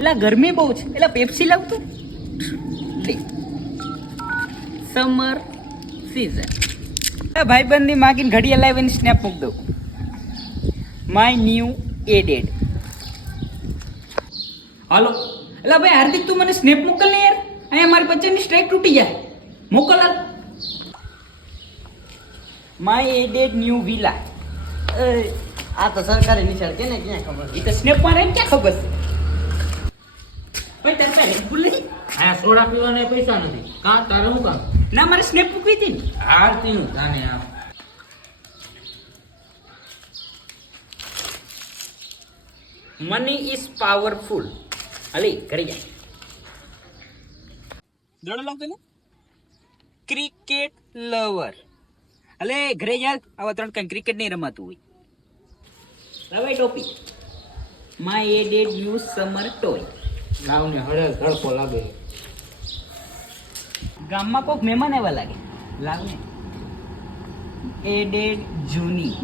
એટલે ગરમી બહુ છે એટલે પેપ્સી લાવતું સમર સીઝન ભાઈબંધની માગીને ઘડિયા લાવીને સ્નેપ મૂક દઉં માય ન્યૂ એડેડ હાલો એટલે ભાઈ હાર્દિક તું મને સ્નેપ મોકલ ને યાર અહીંયા મારી બચ્ચાની સ્ટ્રાઇક તૂટી જાય મોકલ માય એડેડ ન્યૂ વિલા આ તો સરકારી નિશાળ કે ને ક્યાં ખબર એ તો સ્નેપ માં રહીને ક્યાં ખબર છે ભાઈ તારે કાંઈ ભૂલ નથી આ સોડા પીવાના પૈસા નથી કાં તારે શું કામ ના મારે સ્નેપ મૂકવી હતી ને આરતી નું તાને આમ મની ઇઝ પાવરફુલ અલી ઘરે જાય દોડો લાવતો ને ક્રિકેટ લવર અલે ઘરે યાર આવા ત્રણ કઈ ક્રિકેટ નહીં રમાતું હોય હવે ટોપી માય એડેડ યુ સમર ટોય ગાવને હળે તડકો લાગે ગામમાં કોઈક મહેમાન એવા લાગે લાવ ને એડેડ જૂની